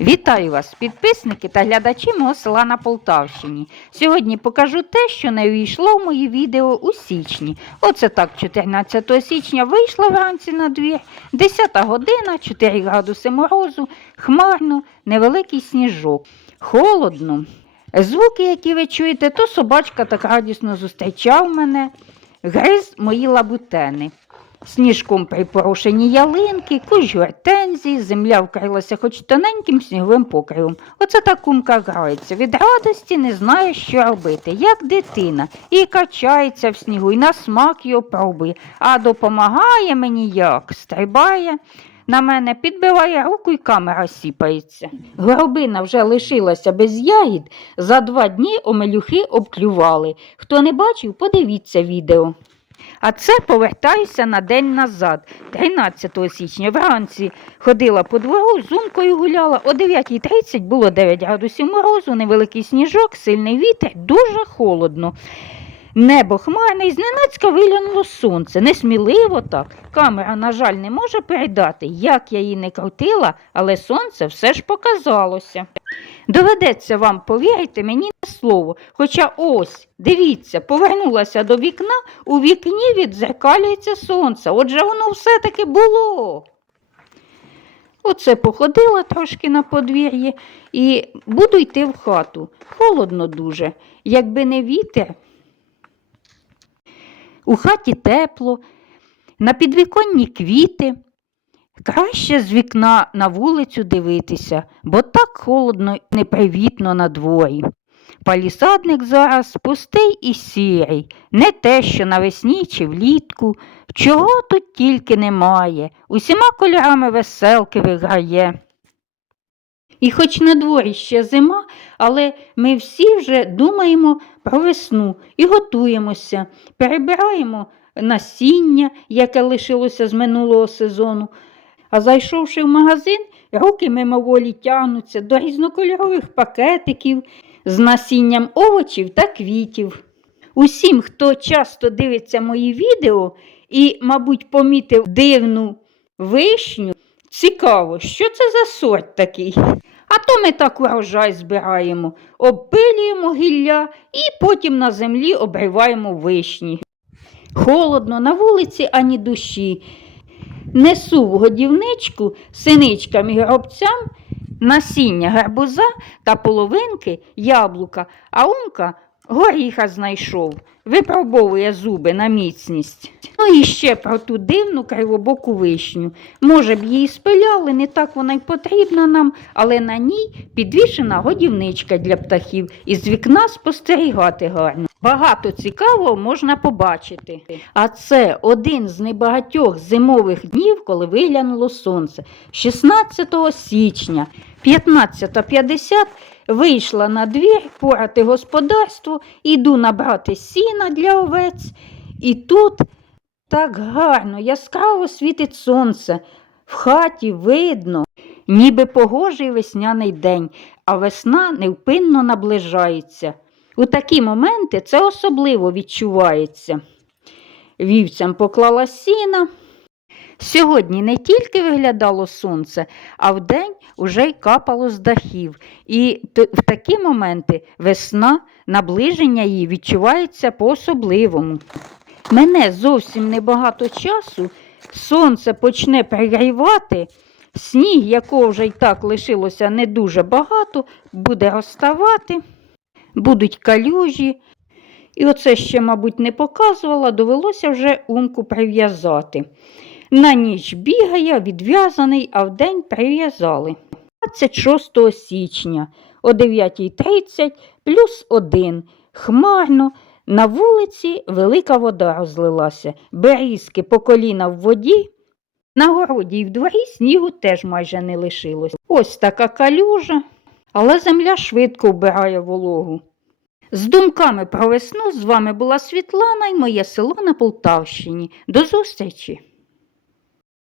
Вітаю вас, підписники та глядачі мого села на Полтавщині. Сьогодні покажу те, що не увійшло в мої відео у січні. Оце так, 14 січня вийшла вранці на двір, 10 година, 4 градуси морозу, хмарно, невеликий сніжок. Холодно. Звуки, які ви чуєте, то собачка так радісно зустрічав мене, гриз мої лабутени. Сніжком припорошені ялинки, кущ гортензії, земля вкрилася хоч тоненьким сніговим покривом. Оце та кумка грається. Від радості не знає, що робити, як дитина, і качається в снігу, і на смак його пробує, а допомагає мені як, стрибає. На мене підбиває руку і камера сіпається. Горобина вже лишилася без ягід, за два дні омелюхи обклювали. Хто не бачив, подивіться відео. А це повертаюся на день назад, 13 січня. Вранці ходила по двору, з умкою гуляла. О 9.30 було 9 градусів морозу, невеликий сніжок, сильний вітер, дуже холодно. Небо хмарне і зненацька виглянуло сонце. Несміливо так. Камера, на жаль, не може передати, як я її не крутила, але сонце все ж показалося. Доведеться вам повірити мені на слово. Хоча ось, дивіться, повернулася до вікна, у вікні відзеркалюється сонце. Отже, воно все-таки було. Оце походила трошки на подвір'ї і буду йти в хату. Холодно дуже. Якби не вітер, у хаті тепло, на підвіконні квіти. Краще з вікна на вулицю дивитися, бо так холодно і непривітно на дворі. Палісадник зараз пустий і сірий, не те, що навесні чи влітку, чого тут тільки немає, усіма кольорами веселки виграє. І хоч на дворі ще зима, але ми всі вже думаємо про весну і готуємося, перебираємо насіння, яке лишилося з минулого сезону. А зайшовши в магазин, руки мимоволі тягнуться до різнокольорових пакетиків з насінням овочів та квітів. Усім, хто часто дивиться мої відео і, мабуть, помітив дивну вишню, цікаво, що це за сорт такий. А то ми так урожай збираємо, обпилюємо гілля і потім на землі обриваємо вишні. Холодно на вулиці ані душі. Несу в годівничку синичкам і горобцям насіння гарбуза та половинки яблука, а умка горіха знайшов, випробовує зуби на міцність. Ну і ще про ту дивну кривобоку вишню. Може б її спиляли, не так вона й потрібна нам, але на ній підвішена годівничка для птахів, і з вікна спостерігати гарно. Багато цікавого можна побачити. А це один з небагатьох зимових днів, коли виглянуло сонце. 16 січня, 15.50 вийшла на двір порати господарство, іду набрати сіна для овець. І тут так гарно, яскраво світить сонце. В хаті видно, ніби погожий весняний день, а весна невпинно наближається. У такі моменти це особливо відчувається. Вівцям поклала сіна. Сьогодні не тільки виглядало сонце, а вдень уже й капало з дахів. І в такі моменти весна, наближення її відчувається по-особливому. Мене зовсім небагато часу, сонце почне пригрівати, сніг, якого вже й так лишилося не дуже багато, буде розставати, будуть калюжі. І оце ще, мабуть, не показувала, довелося вже умку прив'язати. На ніч бігає, відв'язаний, а вдень прив'язали. 26 січня о 9.30 плюс 1. Хмарно. На вулиці велика вода розлилася, берізки по коліна в воді. На городі і в дворі снігу теж майже не лишилось. Ось така калюжа, але земля швидко вбирає вологу. З думками про весну з вами була Світлана і моє село на Полтавщині. До зустрічі!